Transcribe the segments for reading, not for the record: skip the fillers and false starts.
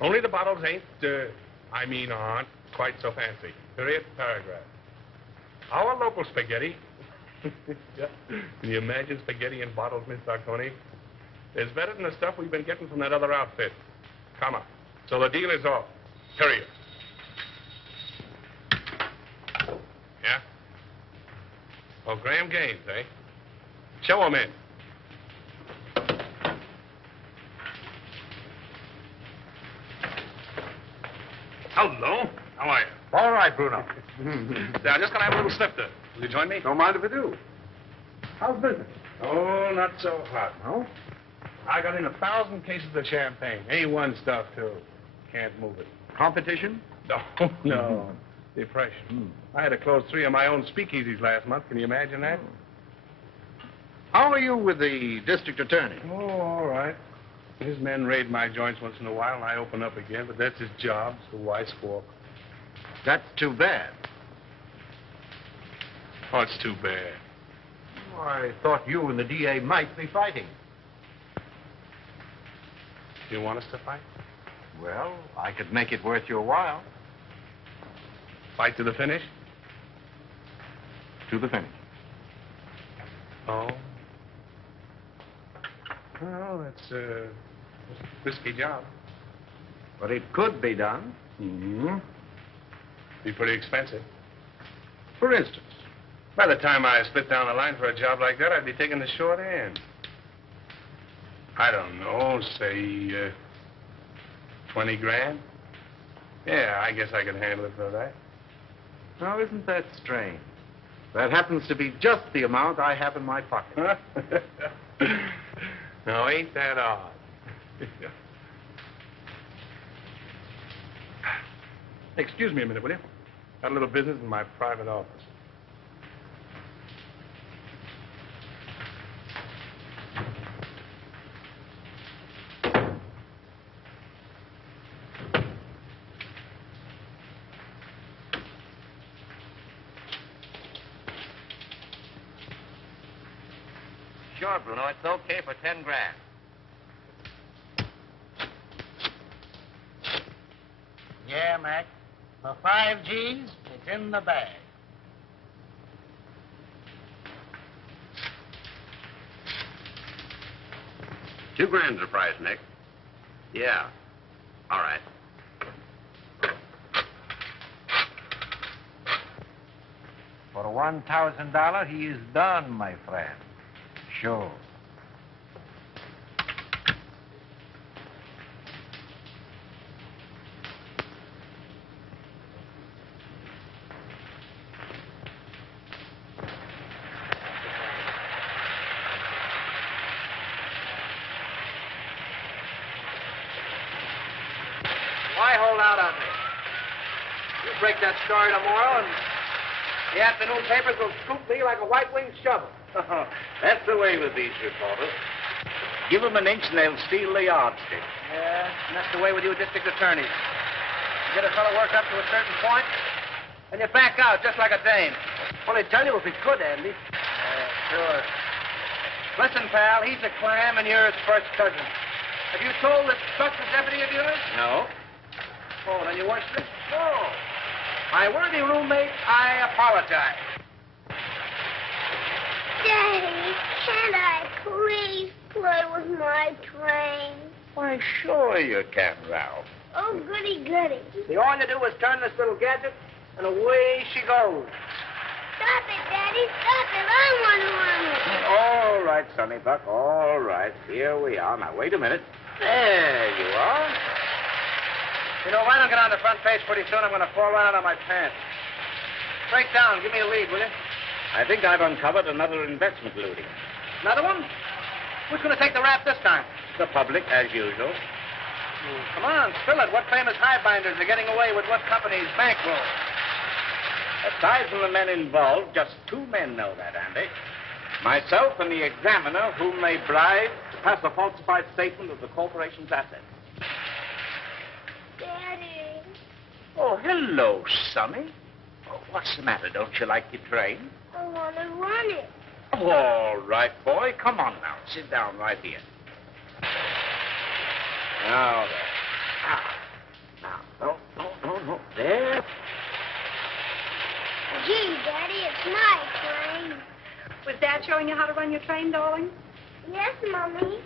Only the bottles aren't quite so fancy. Period, paragraph. Our local spaghetti. Yeah. Can you imagine spaghetti in bottles, Miss Sarconi? It's better than the stuff we've been getting from that other outfit. Come on. So the deal is off. Period. Yeah? Oh, Graham Gaines, eh? Show him in. Hello. How are you? All right, Bruno. Yeah, I'm just going to have a little snifter. Will you join me? Don't mind if I do. How's business? Oh, not so hot. No? I got in 1,000 cases of champagne. A1 stuff, too. Can't move it. Competition? No. Depression. I had to close 3 of my own speakeasies last month. Can you imagine that? How are you with the district attorney? Oh, all right. His men raid my joints once in a while, and I open up again, but that's his job, so why squawk? That's too bad. Oh, it's too bad. Oh, I thought you and the DA might be fighting. Do you want us to fight? Well, I could make it worth your while. Fight to the finish? To the finish. Oh. Well, that's a risky job. But it could be done. Mm-hmm. Be pretty expensive. For instance? By the time I split down the line for a job like that, I'd be taking the short end. I don't know, say, 20 grand? Yeah, I guess I could handle it for that. Now, isn't that strange? That happens to be just the amount I have in my pocket. Now, ain't that odd? Excuse me a minute, will you? Got a little business in my private office. Sure, Bruno. It's okay for 10 grand. Yeah, Mac. For 5 G's, it's in the bag. $2 grand's the price, Nick. Yeah. All right. For $1,000, he is done, my friend. Sure. Why hold out on me? You break that story tomorrow, and the afternoon papers will scoop me like a white-winged shovel. That's the way with these reporters. Give them an inch and they'll steal the yardstick. Yeah, and that's the way with you district attorneys. You get a fellow worked up to a certain point, and you back out just like a dame. Well, he'd tell you if he could, Andy. Yeah, sure. Listen, pal, he's a clam and you're his first cousin. Have you told this trusted deputy of yours? No. Oh, then you weren't strict? No. My worthy roommate, I apologize. Daddy, can't I please play with my train? Why, sure you can, Ralph. Oh, goody, goody. See, all you do is turn this little gadget, and away she goes. Stop it, Daddy, stop it. I want to run it. All right, Sonny Buck, all right. Here we are. Now, wait a minute. There you are. You know, if I don't get on the front page pretty soon, I'm going to fall right out of my pants. Break down. Give me a lead, will you? I think I've uncovered another investment looting. Another one? Who's going to take the rap this time? The public, as usual. Come on, spill it. What famous highbinders are getting away with what company's bankroll? Aside from the men involved, just 2 men know that, Andy. Myself and the examiner, whom they bribed to pass a falsified statement of the corporation's assets. Daddy. Oh, hello, Sonny. Oh, what's the matter? Don't you like your train? I want to run it. All right, boy. Come on now. Sit down right here. Now, there. There. Gee, Daddy, it's my train. Was Dad showing you how to run your train, darling? Yes, Mommy.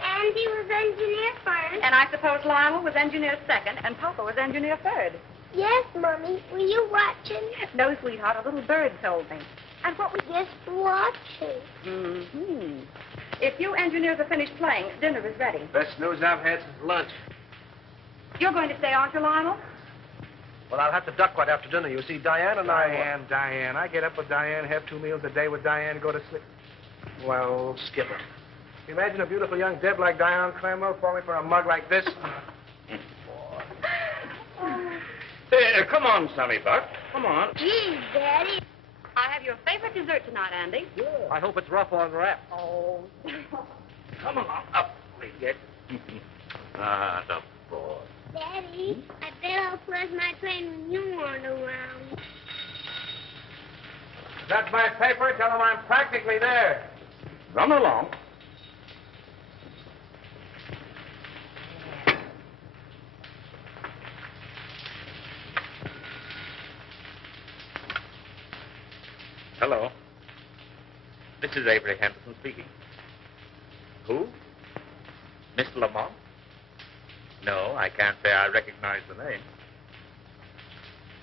Andy was engineer first. And I suppose Lionel was engineer second, and Papa was engineer third. Yes, Mommy. Were you watching? No, sweetheart, a little bird told me. And what was... Just watching. Mm-hmm. If you engineers are finished playing, dinner is ready. Best news I've had since lunch. You're going to stay, aren't you, Lionel? Well, I'll have to duck right after dinner. You see, Diane and I... Diane. I get up with Diane, have 2 meals a day with Diane, go to sleep. Well, Skipper. Imagine a beautiful young Deb like Diane Cranwell falling for a mug like this. Hey, come on, Sonny Buck. Come on. Gee, Daddy. I have your favorite dessert tonight, Andy. I hope it's rough on wrap. Oh. Come along. Up we get. Ah, the boy. Daddy, I bet I'll flush my train when you aren't around. That's my paper. Tell them I'm practically there. Run along. Hello. This is Avery Henderson speaking. Who? Mr. Lamont? No, I can't say I recognize the name.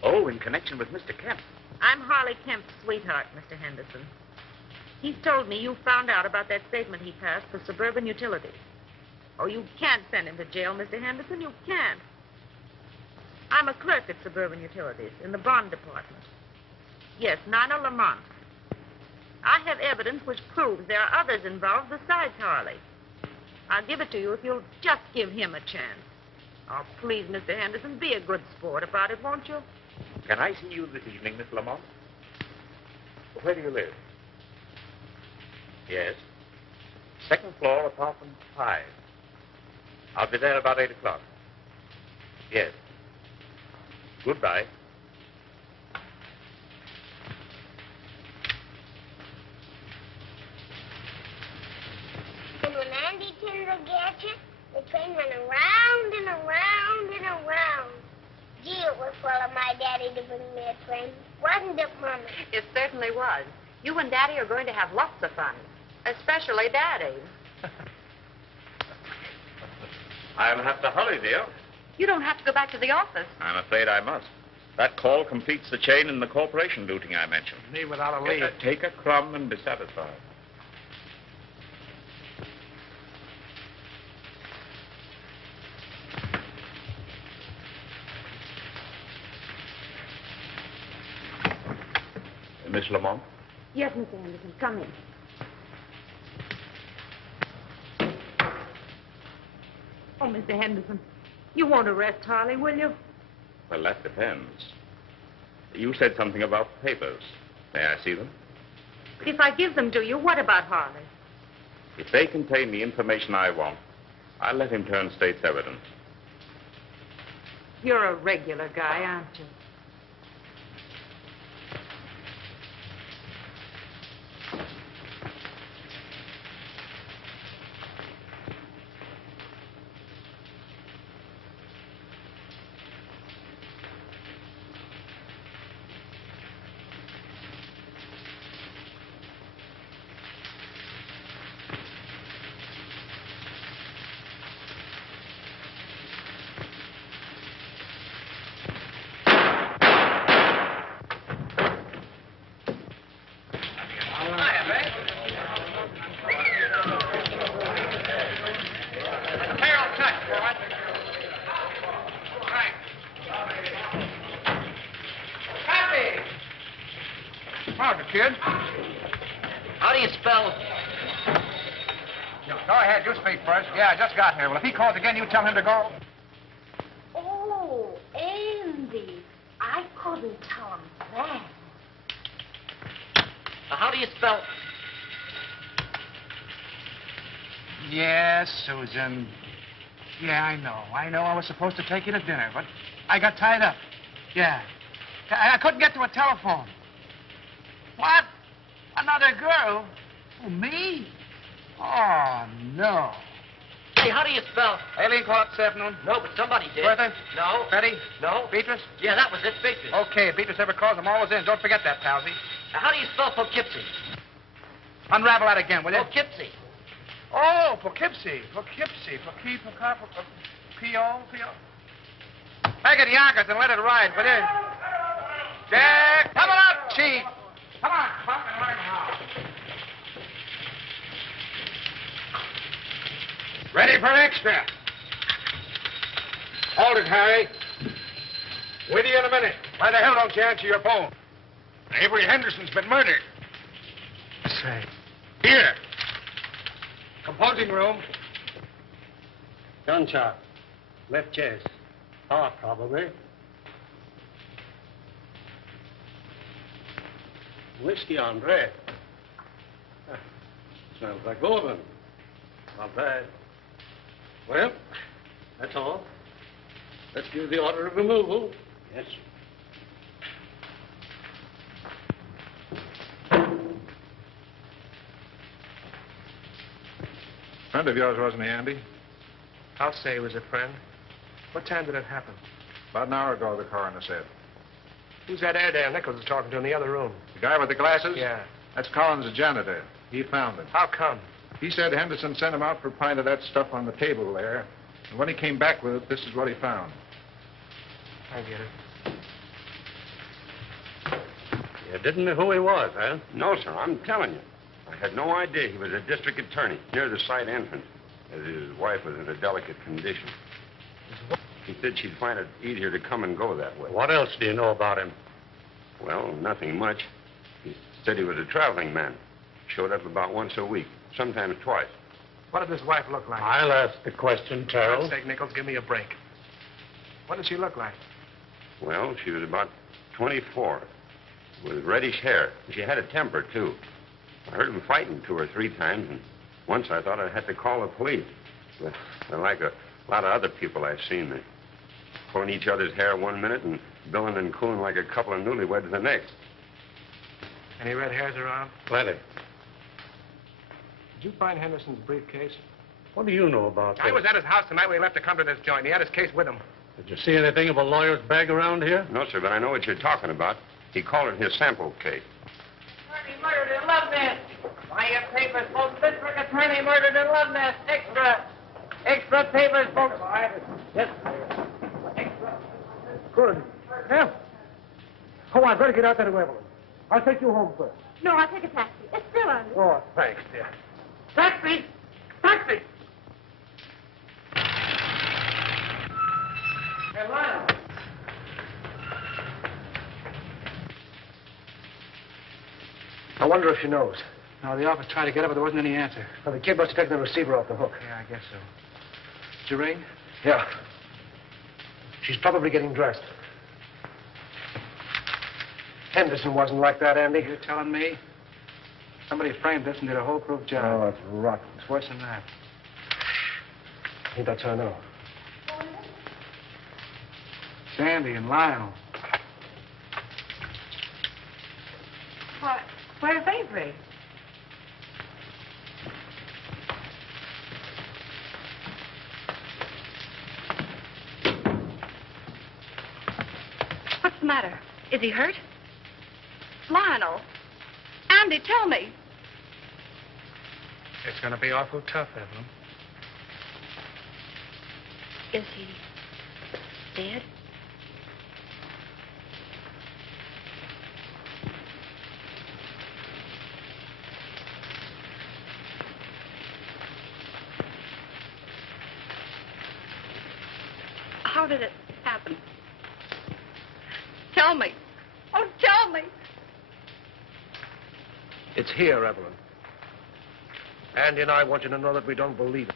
Oh, in connection with Mr. Kemp. I'm Harley Kemp's sweetheart, Mr. Henderson. He's told me you found out about that statement he passed for suburban utilities. Oh, you can't send him to jail, Mr. Henderson. You can't. I'm a clerk at Suburban Utilities in the bond department. Yes, Nina Lamont. I have evidence which proves there are others involved besides Harley. I'll give it to you if you'll just give him a chance. Oh, please, Mr. Henderson, be a good sport about it, won't you? Can I see you this evening, Miss Lamont? Where do you live? Yes. Second floor, apartment 5. I'll be there about 8 o'clock. Yes. Goodbye. And when Andy turned the gadget, the train went around and around and around. Gee, it was full of my daddy to bring me a train. Wasn't it, Mommy? It certainly was. You and Daddy are going to have lots of fun. Especially Daddy. I'll have to hurry, dear. You don't have to go back to the office. I'm afraid I must. That call completes the chain in the corporation duty I mentioned. Me without a leave. Take a crumb and be satisfied. Miss Lamont? Yes, Mr. Henderson, come in. Oh, Mr. Henderson, you won't arrest Harley, will you? Well, that depends. You said something about papers. May I see them? If I give them to you, what about Harley? If they contain the information I want, I'll let him turn state's evidence. You're a regular guy, aren't you? Kid? How do you spell... Go ahead, you speak first. Yeah, I just got here. Well, if he calls again, you tell him to go. Oh, Andy. I couldn't tell him that. How do you spell... Yes, Susan. Yeah, I know. I was supposed to take you to dinner, but I got tied up. Yeah. I couldn't get to a telephone. What? Another girl? Oh, me? Oh, no. Say, how do you spell? Aileen called up this afternoon. No, but somebody did. Bertha? No. Betty? No. Beatrice? Yeah, that was it, Beatrice. Okay, if Beatrice ever calls, I'm always in. Don't forget that, Palsy. Now, how do you spell Poughkeepsie? Unravel that again, will you? Poughkeepsie. Oh, Poughkeepsie. Poughkeepsie. P-O. Make it Yonkers and let it ride, will you? Jack, come on up, Chief. Come on, Buck, and learn how. Ready for an extra. Hold it, Harry. With you in a minute. Why the hell don't you answer your phone? Avery Henderson's been murdered. Say. Here. Composing room. Gunshot. Left chest. Heart, probably. Whiskey on bread. Smells like Evelyn. Not bad. Well, that's all. Let's give the order of removal. Yes. Friend of yours, wasn't he, Andy? I'll say he was a friend. What time did it happen? About an hour ago, the coroner said. Who's that Airedale Nichols was talking to in the other room? The guy with the glasses? Yeah. That's Collins, the janitor. He found him. How come? He said Henderson sent him out for a pint of that stuff on the table there. And when he came back with it, this is what he found. I get it. You didn't know who he was, huh? No, sir, I'm telling you. I had no idea he was a district attorney near the site entrance, as his wife was in a delicate condition. He said she'd find it easier to come and go that way. What else do you know about him? Well, nothing much. He said he was a traveling man. Showed up about once a week, sometimes twice. What did his wife look like? I'll ask the question, For Terrell. God's sake, Nichols, give me a break. What did she look like? Well, she was about 24, with reddish hair. She had a temper, too. I heard them fighting 2 or 3 times, and once I thought I had to call the police. But they're like a lot of other people I've seen. They're pulling each other's hair one minute and billing and cooing like a couple of newlyweds the next. Any red hairs around? Plenty. Did you find Henderson's briefcase? What do you know about this? I was at his house the night we left to come to this joint. He had his case with him. Did you see anything of a lawyer's bag around here? No, sir, but I know what you're talking about. He called it his sample case. Attorney murdered in Love Nest. Buy your papers, folks. District attorney murdered in Love Nest. Extra. Extra papers, folks. Yes. Extra. Good. Yeah. Oh, I've got to get out there to Evelyn. I'll take you home first. No, I'll take a taxi. It's still on. Oh, thanks, dear. Taxi. Taxi. Hey, Lionel. I wonder if she knows. No, the office tried to get her, but there wasn't any answer. Well, the kid must have taken the receiver off the hook. Yeah, I guess so. Did you ring? Yeah. She's probably getting dressed. Henderson wasn't like that, Andy. You're telling me? Somebody framed this and did a whole-proof job. Oh, that's rotten. It's worse than that. I think that's her now. Sandy and Lionel. What? Where's Avery? What's the matter? Is he hurt? Lionel. Andy, tell me. It's going to be awful tough, Evelyn. Is he dead? How did it happen? Tell me. Oh, tell me. It's here, Evelyn. Andy and I want you to know that we don't believe it.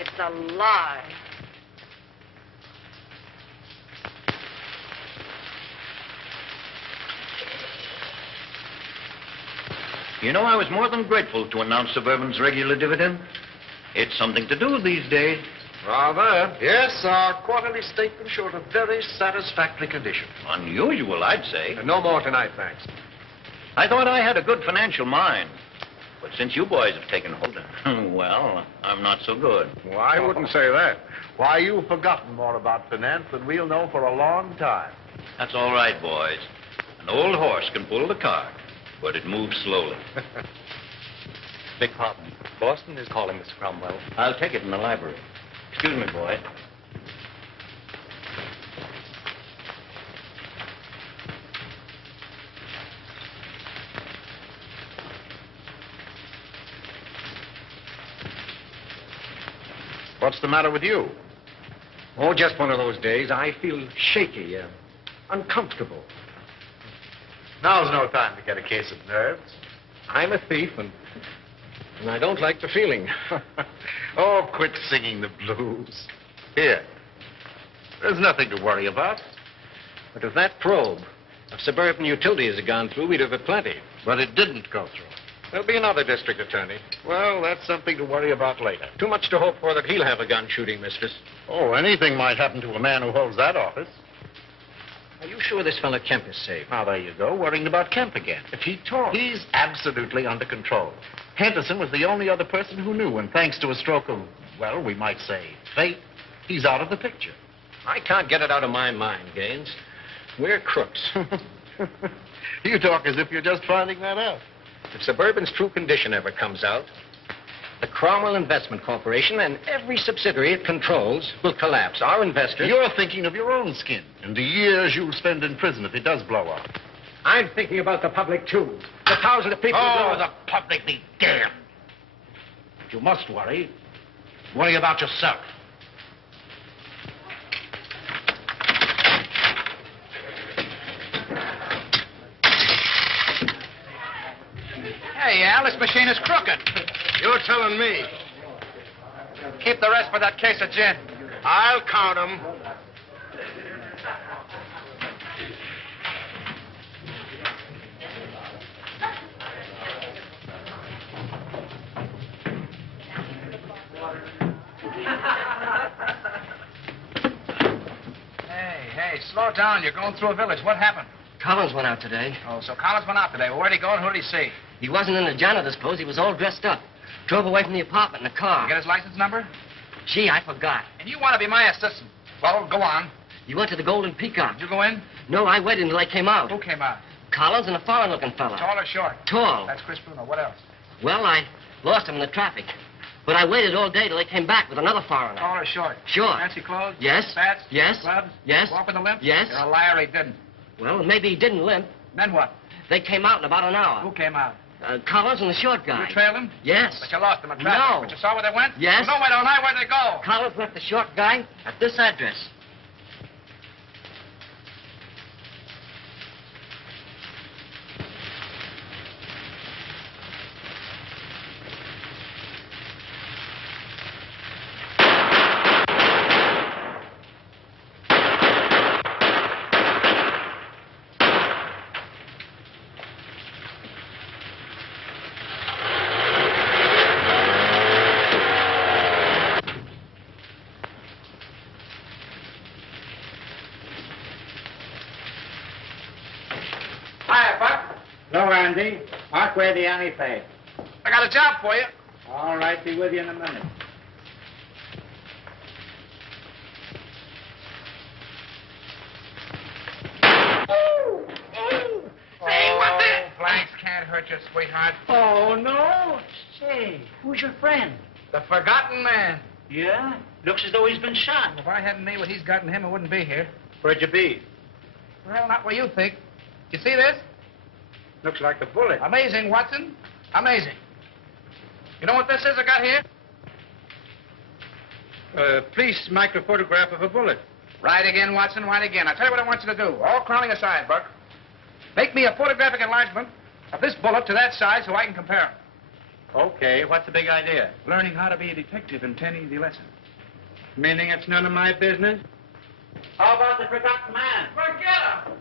It's a lie. You know, I was more than grateful to announce Suburban's regular dividend. It's something to do these days. Rather. Yes, our quarterly statement showed a very satisfactory condition. Unusual, I'd say. No more tonight, thanks. I thought I had a good financial mind. But since you boys have taken hold, well, I'm not so good. Well, I wouldn't say that. Why, you've forgotten more about finance than we'll know for a long time. That's all right, boys. An old horse can pull the cart, but it moves slowly. Beg pardon. Boston is calling, Mr. Cromwell. I'll take it in the library. Excuse me, boy. What's the matter with you? Oh, just one of those days. I feel shaky, uncomfortable. Now's no time to get a case of nerves. I'm a thief, and I don't like the feeling. Oh, quit singing the blues. Here. There's nothing to worry about. But if that probe of suburban utilities had gone through, we'd have had plenty. But it didn't go through. There'll be another district attorney. Well, that's something to worry about later. Too much to hope for that he'll have a gun shooting mistress. Oh, anything might happen to a man who holds that office. Are you sure this fellow Kemp is safe? Now, there you go, worrying about Kemp again. If he talks. He's absolutely under control. Henderson was the only other person who knew, and thanks to a stroke of, well, we might say, fate, he's out of the picture. I can't get it out of my mind, Gaines. We're crooks. You talk as if you're just finding that out. If Suburban's true condition ever comes out, the Cromwell Investment Corporation and every subsidiary it controls will collapse. Our investors... You're thinking of your own skin and the years you'll spend in prison if it does blow up. I'm thinking about the public, too. The thousands of people... Oh, the public be damned. If you must worry, worry about yourself. Hey, Al, this machine is crooked. You're telling me. Keep the rest for that case of gin. I'll count them. Hey, slow down. You're going through a village. What happened? Collins went out today. Oh, so Collins went out today. Well, where'd he go and who'd he see? He wasn't in the janitor's clothes. He was all dressed up. Drove away from the apartment in a car. You get his license number? Gee, I forgot. And you want to be my assistant. Well, go on. He went to the Golden Peacock. Did you go in? No, I waited until they came out. Who came out? Collins and a foreign-looking fella. Tall or short? Tall. That's Chris Bruno. What else? Well, I lost him in the traffic. But I waited all day till they came back with another foreigner. Tall or short? Short. Fancy clothes? Yes. Spats? Yes. Gloves? Yes. Walk with a limp? Yes. You're a liar, he didn't. Well, maybe he didn't limp. Then what? They came out in about an hour. Who came out? Collins and the short guy. You trailed him? Yes. But you lost him in traffic. No. But you saw where they went? Yes. Well, no, wait, don't I? Where'd they go? Collins left the short guy at this address. Hello, Andy. Mark where the alley paid. I got a job for you. All right, be with you in a minute. Say, what the... Blanks can't hurt you, sweetheart. Oh, no. Say, who's your friend? The forgotten man. Yeah? Looks as though he's been shot. If I hadn't made what he's got in him, I wouldn't be here. Where'd you be? Well, not where you think. You see this? Looks like the bullet. Amazing, Watson. Amazing. You know what this is I got here? Police microphotograph of a bullet. Right again, Watson, right again. I'll tell you what I want you to do. All clowning aside, Buck. Make me a photographic enlargement of this bullet to that size so I can compare them. Okay, what's the big idea? Learning how to be a detective in 10 easy lessons. Meaning it's none of my business? How about the forgotten man? Forget him!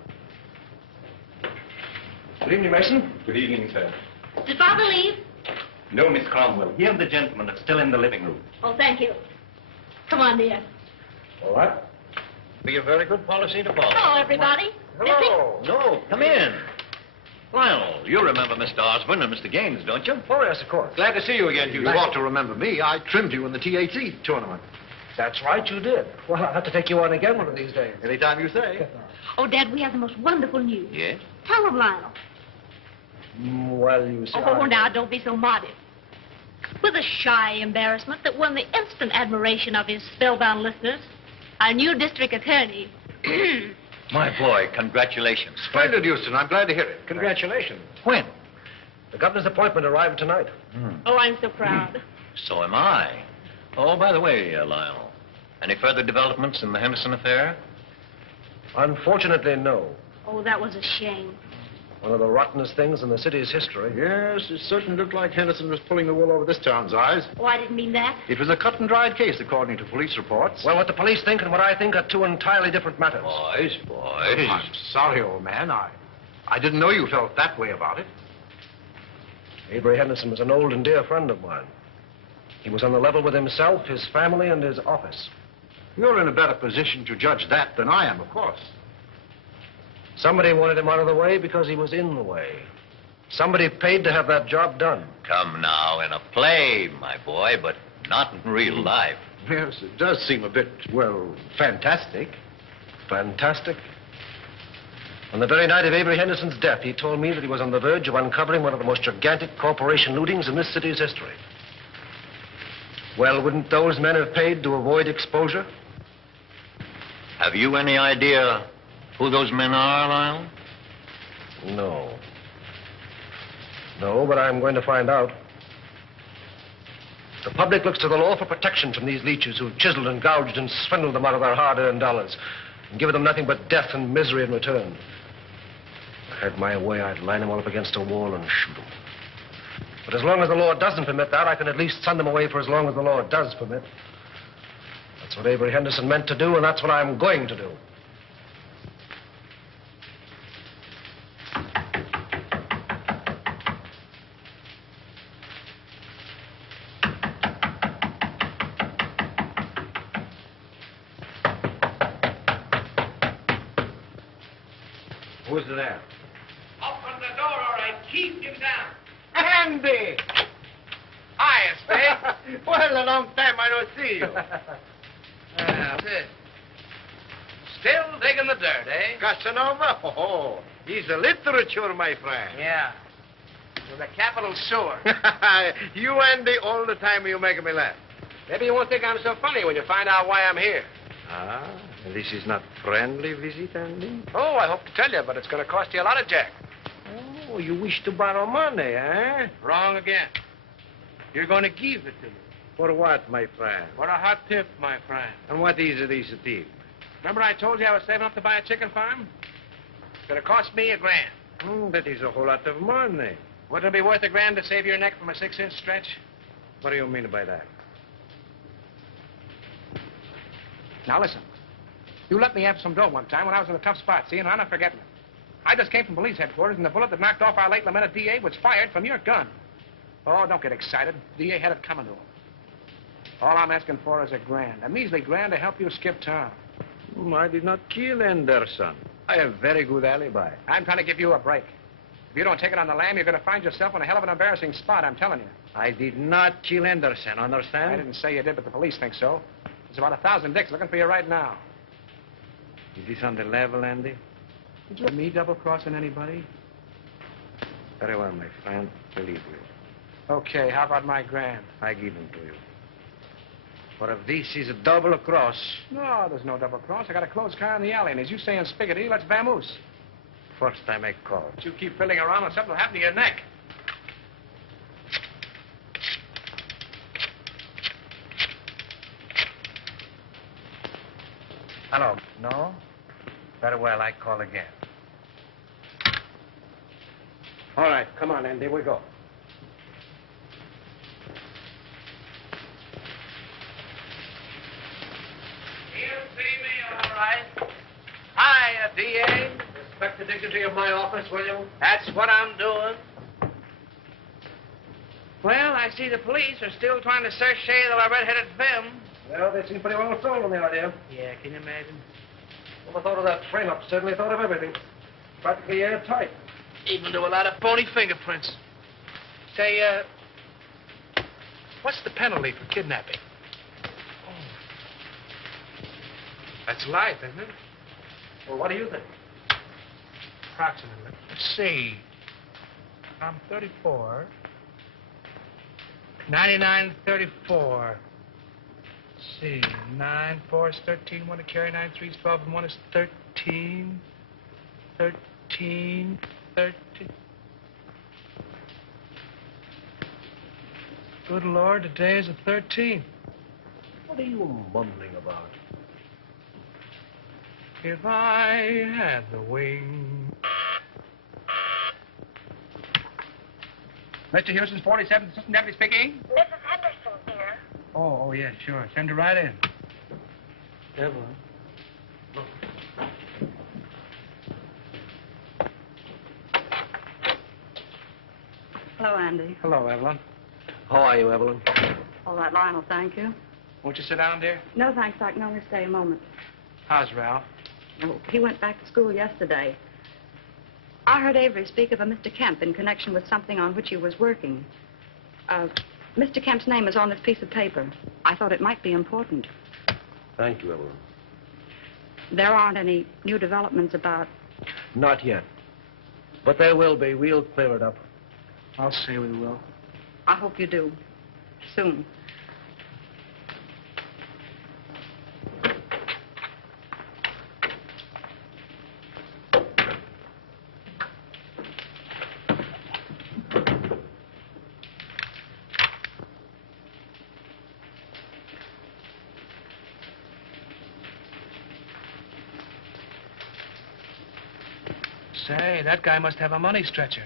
Good evening, Mason. Good evening, sir. Did Father leave? No, Miss Cromwell. He and the gentleman are still in the living room. Oh, thank you. Come on, dear. All right. Be a very good policy to follow. Hello, everybody. Hello. No, come in. Lionel, you remember Mr. Osborne and Mr. Gaines, don't you? Oh, yes, of course. Glad to see you again, You Hughes. ought to remember me. I trimmed you in the TAC tournament. That's right, you did. Well, I'll have to take you on again one of these days. Anytime you say. Oh, Dad, we have the most wonderful news. Yes? Tell them, Lionel. Well, you see... Oh, now, don't be so modest. With a shy embarrassment that won the instant admiration of his spellbound listeners, our new district attorney. My boy, congratulations. Splendid, Houston. I'm glad to hear it. Congratulations. When? The governor's appointment arrived tonight. Oh, I'm so proud. So am I. Oh, by the way, Lionel, any further developments in the Henderson affair? Unfortunately, no. Oh, that was a shame. One of the rottenest things in the city's history. Yes, it certainly looked like Henderson was pulling the wool over this town's eyes. Oh, I didn't mean that. It was a cut-and-dried case, according to police reports. Well, what the police think and what I think are two entirely different matters. Boys. I'm sorry, old man. I didn't know you felt that way about it. Avery Henderson was an old and dear friend of mine. He was on the level with himself, his family, and his office. You're in a better position to judge that than I am, of course. Somebody wanted him out of the way because he was in the way. Somebody paid to have that job done. Come now, in a play, my boy, but not in real life. Yes, it does seem a bit, well, fantastic. Fantastic. On the very night of Avery Henderson's death, he told me that he was on the verge of uncovering one of the most gigantic corporation lootings in this city's history. Well, wouldn't those men have paid to avoid exposure? Have you any idea who those men are, Lionel? No. No, but I'm going to find out. The public looks to the law for protection from these leeches who've chiseled and gouged and swindled them out of their hard-earned dollars and given them nothing but death and misery in return. If I had my way, I'd line them all up against a wall and shoot them. But as long as the law doesn't permit that, I can at least send them away for as long as the law does permit. That's what Avery Henderson meant to do, and that's what I'm going to do. Who's there? Open the door or I keep you down. Andy! Hi, Spade. Well, a long time I don't see you. That's it. Still digging the dirt, eh? Casanova? Oh, he's a literature, my friend. Yeah. With a capital sewer. You, Andy, all the time you make me laugh. Maybe you won't think I'm so funny when you find out why I'm here. Ah, this is not friendly visit, Andy? Oh, I hope to tell you, but it's going to cost you a lot of jack. Oh, you wish to borrow money, eh? Wrong again. You're going to give it to me. For what, my friend? For a hot tip, my friend. And what is this tip? Remember I told you I was saving up to buy a chicken farm? It's going to cost me $1,000. That is a whole lot of money. Wouldn't it be worth $1,000 to save your neck from a 6-inch stretch? What do you mean by that? Now, listen. You let me have some dough one time when I was in a tough spot, see, and I'm not forgetting it. I just came from police headquarters, and the bullet that knocked off our late lamented DA was fired from your gun. Oh, don't get excited. DA had it coming to him. All I'm asking for is $1,000, a measly $1,000 to help you skip town. I did not kill Anderson. I have very good alibi. I'm trying to give you a break. If you don't take it on the lam, you're going to find yourself in a hell of an embarrassing spot, I'm telling you. I did not kill Anderson, understand? I didn't say you did, but the police think so. There's about 1,000 dicks looking for you right now. Is this on the level, Andy? Did you have me double-crossing anybody? Very well, my friend. Believe you. Okay, how about my $1,000? I give them to you. For if this is a double cross... No, there's no double cross. I got a closed car in the alley, and as you say in Spiggity, let's vamoose. First time I call. But you keep fiddling around and something will happen to your neck. Hello. No? Very well, I call again. All right, come on, Andy, we go. You see me, all right? Hiya, D.A. Respect the dignity of my office, will you? That's what I'm doing. Well, I see the police are still trying to search the red-headed femme. Well, they seem pretty well sold on the idea. Yeah, can you imagine? Well, I thought of that frame-up. Certainly thought of everything. Practically airtight. Even to a lot of phony fingerprints. Say, what's the penalty for kidnapping? Oh. That's life, isn't it? Well, what do you think? Approximately. Let's see. I'm 34. 99, 34. Let's see. 9, 4 is 13. 1 to carry. 9, 3 is 12. And 1 is 13. 13. 13. Good Lord, today is the 13th. What are you mumbling about? If I had the wing. Mr. Houston's 47th Assistant Deputy speaking. Mrs. Henderson here. Oh, yeah, sure. Send her right in. Evelyn. Hello, Andy. Hello, Evelyn. How are you, Evelyn? All right, Lionel, thank you. Won't you sit down, dear? No, thanks. I can only stay a moment. How's Ralph? Oh, he went back to school yesterday. I heard Avery speak of a Mr. Kemp in connection with something on which he was working. Mr. Kemp's name is on this piece of paper. I thought it might be important. Thank you, Evelyn. There aren't any new developments about... Not yet. But there will be. We'll clear it up. I'll say we will. I hope you do. Soon. Say, that guy must have a money stretcher.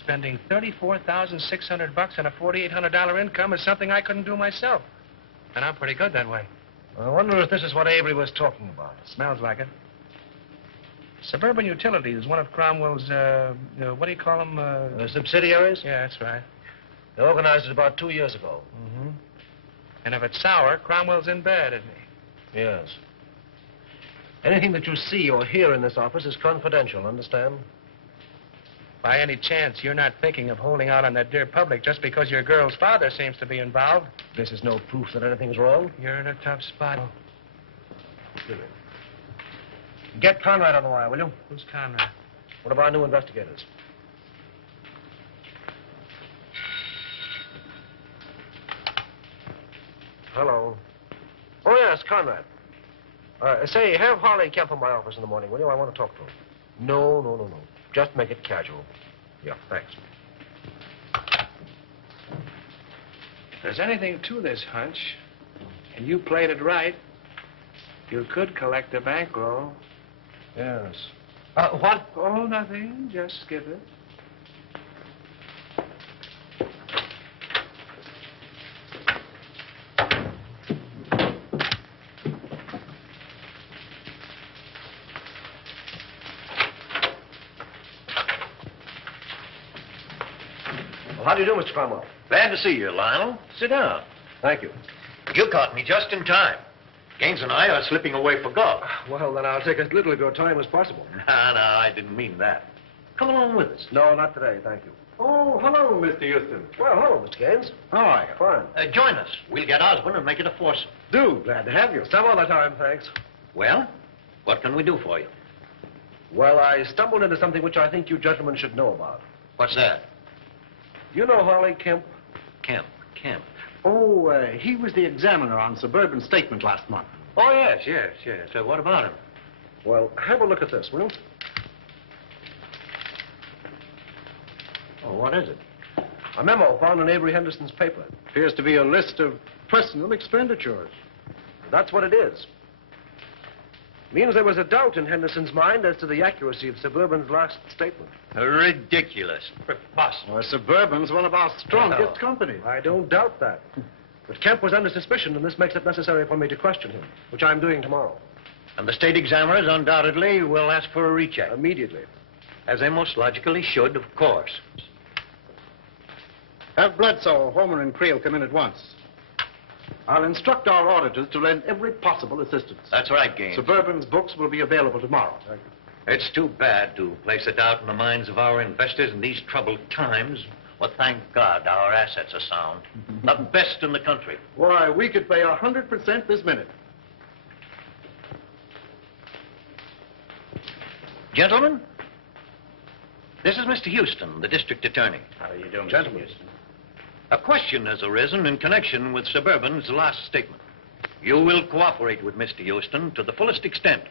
Spending $34,600 on a $4,800 income is something I couldn't do myself. And I'm pretty good that way. I wonder if this is what Avery was talking about. Smells like it. Suburban Utilities is one of Cromwell's, what do you call them? Subsidiaries? Yeah, that's right. They organized it about 2 years ago. Mm-hmm. And if it's sour, Cromwell's in bed, isn't he? Yes. Anything that you see or hear in this office is confidential, understand? By any chance, you're not thinking of holding out on that dear public just because your girl's father seems to be involved? This is no proof that anything's wrong. You're in a tough spot. Get Conrad on the wire, will you? Who's Conrad? One of our new investigators. Hello. Oh, yes, Conrad. Say, have Harley Kemp in my office in the morning, will you? I want to talk to him. No. Just make it casual. Yeah, thanks. If there's anything to this hunch, and you played it right, you could collect a bankroll. Yes. What? Oh, nothing. Just skip it. How do you do, Mr. Cromwell? Glad to see you, Lionel. Sit down. Thank you. You caught me just in time. Gaines and I are slipping away for golf. Well, then I'll take as little of your time as possible. No, I didn't mean that. Come along with us. No, not today, thank you. Oh, hello, Mr. Houston. Well, hello, Mr. Gaines. How are you? Fine. Join us. We'll get Osborne and make it a foursome. Do. Glad to have you. Some other time, thanks. Well, what can we do for you? Well, I stumbled into something which I think you gentlemen should know about. What's that? You know Harley Kemp? Kemp. Oh, he was the examiner on Suburban Statement last month. Oh, yes. So what about him? Well, have a look at this, will you? Oh, what is it? A memo found in Avery Henderson's paper. Appears to be a list of personal expenditures. That's what it is. Means there was a doubt in Henderson's mind as to the accuracy of Suburban's last statement. Ridiculous. Preposterous. Well, Suburban's one of our strongest companies. I don't doubt that. But Kemp was under suspicion, and this makes it necessary for me to question him, which I'm doing tomorrow. And the state examiners undoubtedly will ask for a recheck. Immediately. As they most logically should, of course. Have Bledsoe, Homer, and Creel come in at once. I'll instruct our auditors to lend every possible assistance. That's right, Gaines. Suburban's books will be available tomorrow. It's too bad to place a doubt in the minds of our investors in these troubled times. But thank God our assets are sound. The best in the country. Why, we could pay 100% this minute. Gentlemen, this is Mr. Houston, the district attorney. How are you doing, Gentlemen. Mr. Houston? A question has arisen in connection with Suburban's last statement. You will cooperate with Mr. Houston to the fullest extent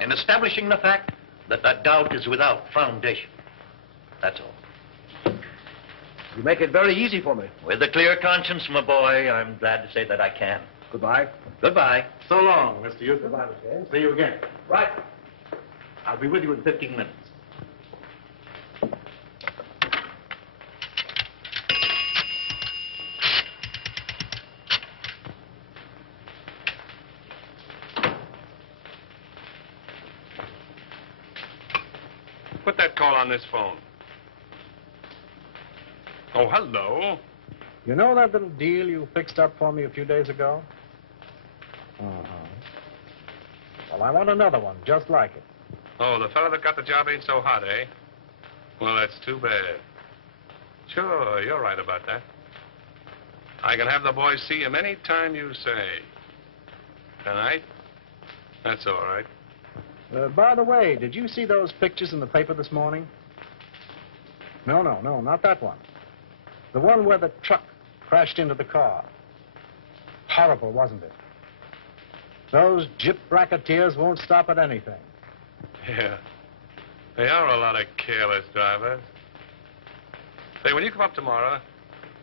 in establishing the fact that that doubt is without foundation. That's all. You make it very easy for me. With a clear conscience, my boy, I'm glad to say that I can. Goodbye. Goodbye. So long, Mr. Houston. Goodbye, Mr. Haynes. See you again. Right. I'll be with you in 15 minutes. Put that call on this phone. Oh, hello. You know that little deal you fixed up for me a few days ago? Well, I want another one just like it. Oh, the fellow that got the job ain't so hot, eh? Well, that's too bad. Sure, you're right about that. I can have the boys see him any time you say. Tonight? That's all right. By the way, did you see those pictures in the paper this morning? No, not that one. The one where the truck crashed into the car. Horrible, wasn't it? Those gyp racketeers won't stop at anything. Yeah. They are a lot of careless drivers. Say, when you come up tomorrow,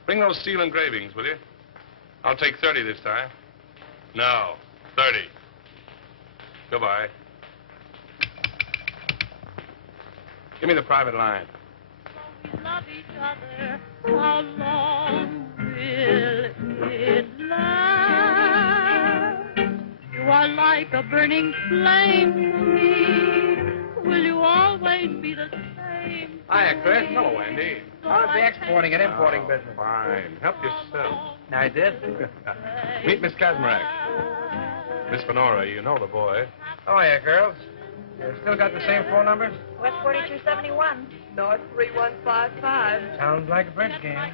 bring those steel engravings, will you? I'll take 30 this time. No, 30. Goodbye. Give me the private line. Love each other, how long will it last? You are like a burning flame to me. Will you always be the same? Hiya, Chris. Hello, Andy. How's the exporting and importing business? Fine. Help yourself. I did. Meet Miss Kazmarek. Miss Fenora, you know the boy. Oh, yeah, girls. You still got the same phone numbers? West 4271. North 3155. Sounds like a bridge game.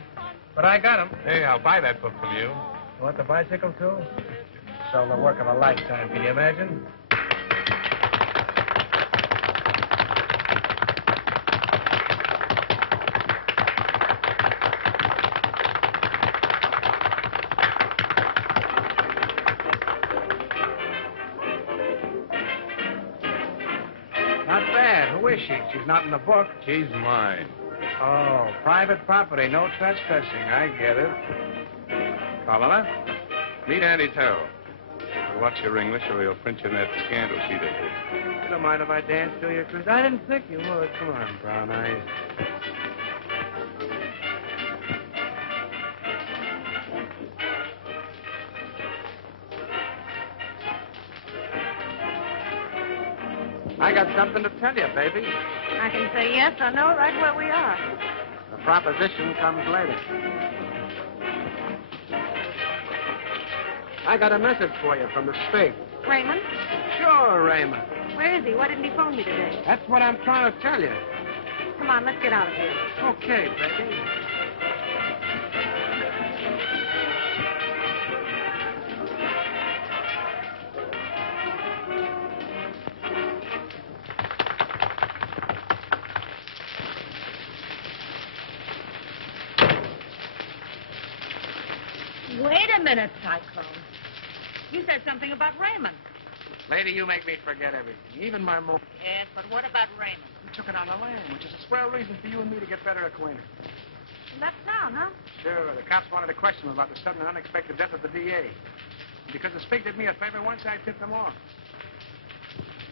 But I got 'em. Hey, I'll buy that book from you. You want the bicycle, too? So the work of a lifetime, can you imagine? Not bad. Who is she? She's not in the book. She's mine. Oh, private property, no trespassing. I get it. Colonna, meet Andy Terrell. Watch your English or he'll print you in that scandal sheet of his. You don't mind if I dance to you, Chris? I didn't think you would. Come on, brown eyes. I got something to tell you, baby. I can say yes or no right where we are. The proposition comes later. I got a message for you from the Spig. Raymond? Sure, Raymond. Where is he? Why didn't he phone me today? That's what I'm trying to tell you. Come on, let's get out of here. Okay, baby. Wait a minute, Cyclone. You said something about Raymond. Lady, you make me forget everything, even my mom. Yes, but what about Raymond? We took it on the lam, which is a swell reason for you and me to get better acquainted. Left town, huh? Sure, the cops wanted to question him about the sudden and unexpected death of the DA. And because the Spig did me a favor once, I tipped him off.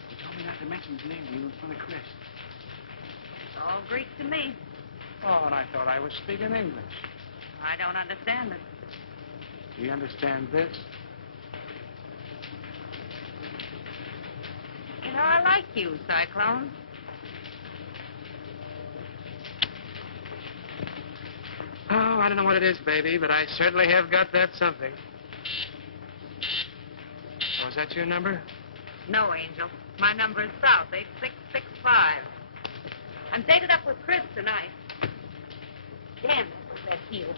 He told me not to mention his name to you in front of Chris. It's all Greek to me. Oh, and I thought I was speaking English. I don't understand it. Do you understand this? You know, I like you, Cyclone. Oh, I don't know what it is, baby, but I certainly have got that something. Oh, is that your number? No, Angel. My number is South, 866 5. I'm dated up with Chris tonight. Damn, that was that heel.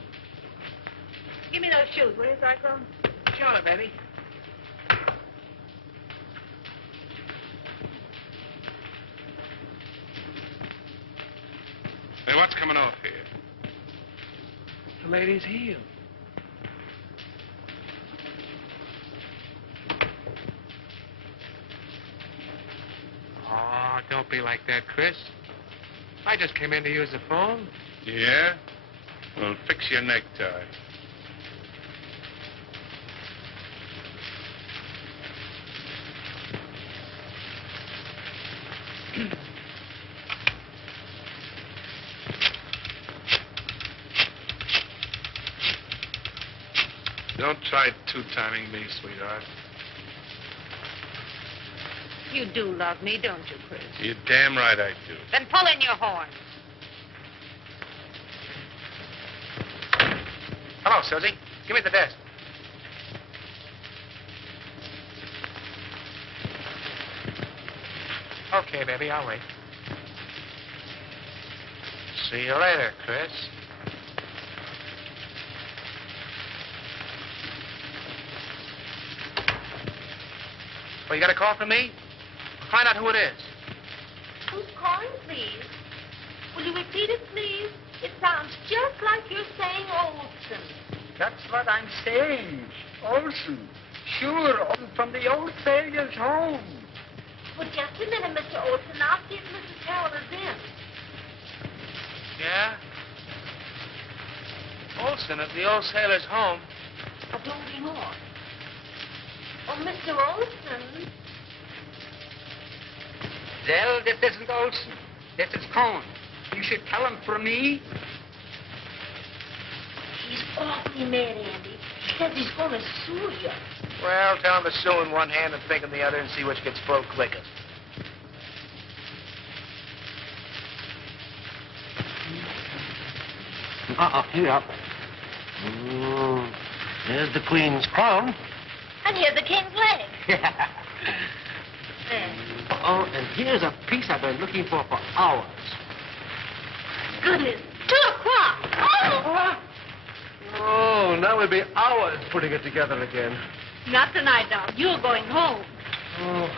Give me those shoes, will you, Cyclone? Sure, baby. Hey, what's coming off here? The lady's heel. Oh, don't be like that, Chris. I just came in to use the phone. Yeah? Well, fix your necktie. Don't try two-timing me, sweetheart. You do love me, don't you, Chris? You're damn right I do. Then pull in your horn. Hello, Susie. Give me the desk. Okay, baby, I'll wait. See you later, Chris. Well, you got a call from me? Find out who it is. Who's calling, please? Will you repeat it, please? It sounds just like you're saying Olson. That's what I'm saying. Olson. Sure, from the old sailor's home. Well, just a minute, Mr. Olson. I'll see if Mrs. Carroll is in. Yeah? Olson at the old sailor's home. Oh, don't be more. Oh, Mr. Olson. Well, this isn't Olson. This is Cohn. You should tell him for me. He's awfully mad, Andy. He says he's going to sue you. Well, tell him to sue in one hand and think in the other and see which gets full quickest. Here. There's the Queen's crown. And here's the king's leg. There. Oh, and here's a piece I've been looking for hours. Goodness. 2 o'clock. Oh! Oh, now we'll be hours putting it together again. Not tonight, Doc. You're going home. Oh.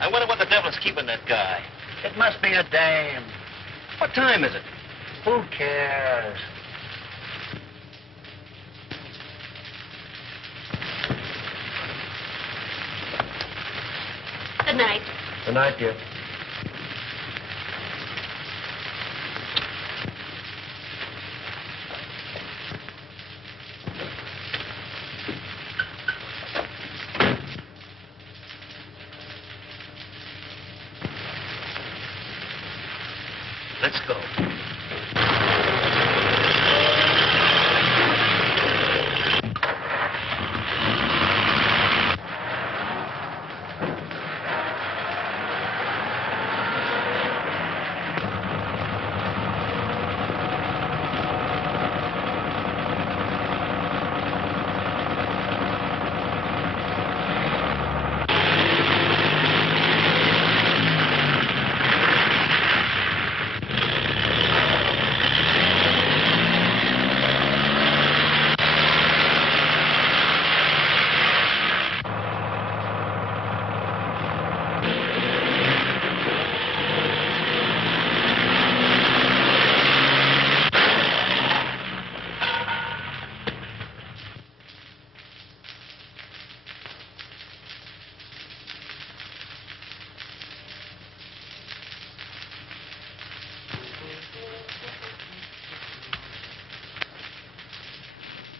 I wonder what the devil's keeping that guy. It must be a dame. What time is it? Who cares? Good night. Good night, dear. Let's go.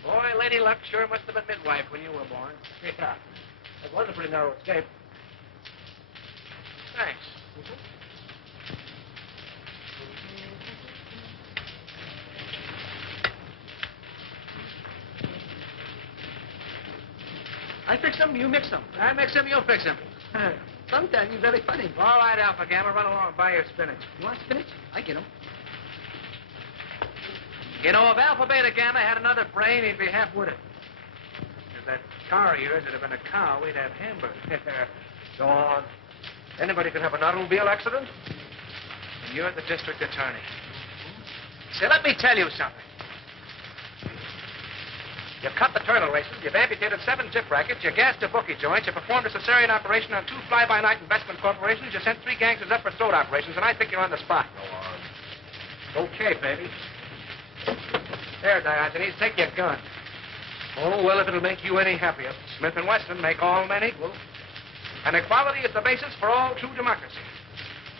Boy, Lady Luck sure must have been midwife when you were born. Yeah. That was a pretty narrow escape. Thanks. I fix them, you mix them. I mix them, you fix them. Sometimes you're very funny. All right, Alpha Gamma, run along and buy your spinach. You want spinach? I get them. You know, if Alpha Beta Gamma had another brain, he'd be half-witted. If that car of yours had been a cow, we'd have hamburgers. Go on. Anybody could have an automobile accident. And you're the district attorney. Say, let me tell you something. You've cut the turtle races, you've amputated 7 tip rackets, you gassed a bookie joint, you performed a cesarean operation on 2 fly-by-night investment corporations, you sent 3 gangsters up for throat operations, and I think you're on the spot. Go on. Okay, baby. There, Diogenes, take your gun. Oh, well, if it'll make you any happier. Smith & Wesson make all men equal. And equality is the basis for all true democracy.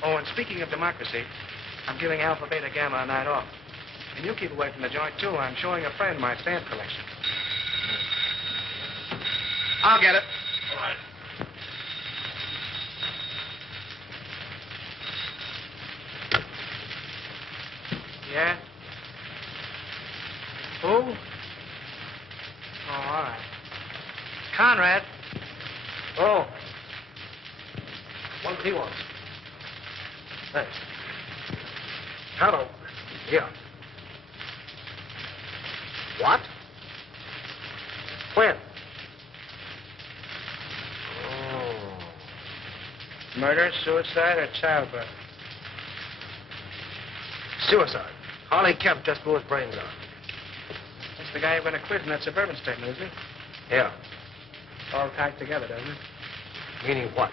Oh, and speaking of democracy, I'm giving Alpha, Beta, Gamma a night off. And you keep away from the joint, too. I'm showing a friend my stamp collection. I'll get it. All right. Yeah? Who? Oh, all right. Conrad. Oh. What he wants. Thanks. Hello. Yeah. What? When? Oh. Murder, suicide, or childbirth? Suicide. Harley Kemp just blew his brains out. That's the guy you're going to quiz in that suburban statement, isn't it? Yeah. All tied together, doesn't it? Meaning what?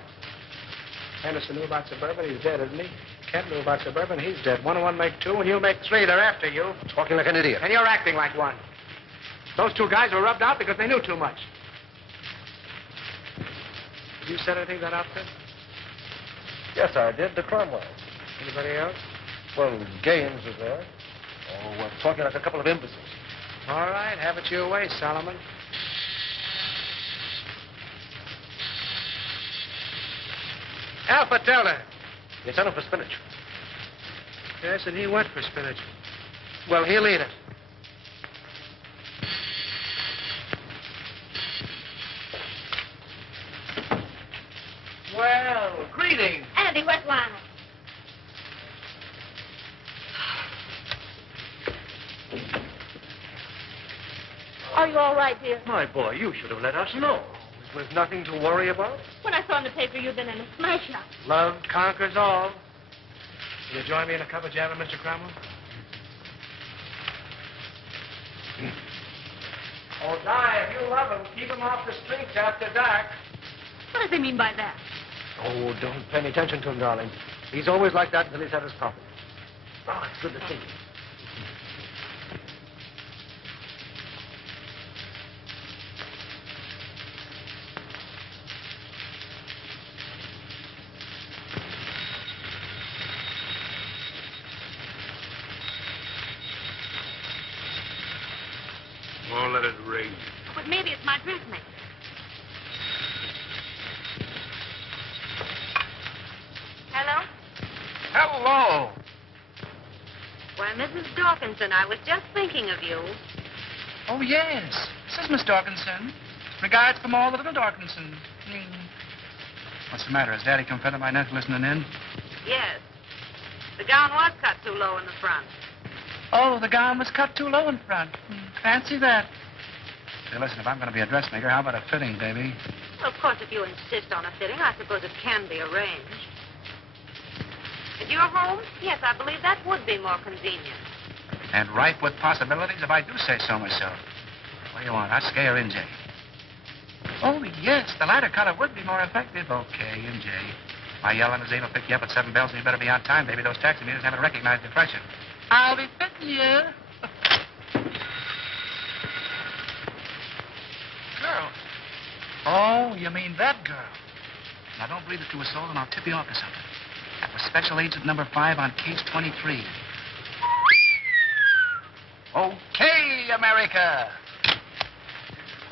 Henderson knew about suburban. He's dead, isn't he? Kemp knew about suburban. He's dead. 1 and 1 make 2, and you make 3. They're after you. Talking like an idiot. And you're acting like one. Those 2 guys were rubbed out because they knew too much. Did you set anything to that outfit? Yes, I did. To Cromwell. Anybody else? Well, Gaines was there. Oh, we're talking like a couple of imbeciles. All right, have it your way, Solomon. Alpha, tell her. You sent him for spinach. Yes, and he went for spinach. Well, he'll eat it. Well, greetings. Andy, where's Lionel? Are you all right, dear? My boy, you should have let us know. It was nothing to worry about. When I saw in the paper you'd been in a smash-up. Love conquers all. Will you join me in a cup of java, Mr. Cromwell? Oh, Di, if you love him, keep him off the streets after dark. What does he mean by that? Oh, don't pay any attention to him, darling. He's always like that until he's had his coffee. Oh, it's good to see you. Oh, let it ring. But maybe it's my dressmaker. Hello? Hello. Why, Mrs. Dawkinson, I was just thinking of you. Oh, yes. This is Miss Dawkinson. Regards from all the little Dawkinson. What's the matter? Has Daddy come feather my neck listening in? Yes. The gown was cut too low in the front. Oh, the gown was cut too low in front. Fancy that. Say, listen, if I'm going to be a dressmaker, how about a fitting, baby? Well, of course, if you insist on a fitting, I suppose it can be arranged. At your home? Yes, I believe that would be more convenient. And ripe with possibilities, if I do say so myself. What do you want? Husky or NJ? Oh, yes, the lighter color would be more effective. Okay, NJ. My yellow limousine will pick you up at 7 bells, and you better be on time, baby. Those taxi meters haven't recognized the freshen. I'll be fitting you. Girl. Oh, you mean that girl. Now, don't breathe it to a soul, and I'll tip you off to something. That was Special Agent number 5 on case 23. Okay, America.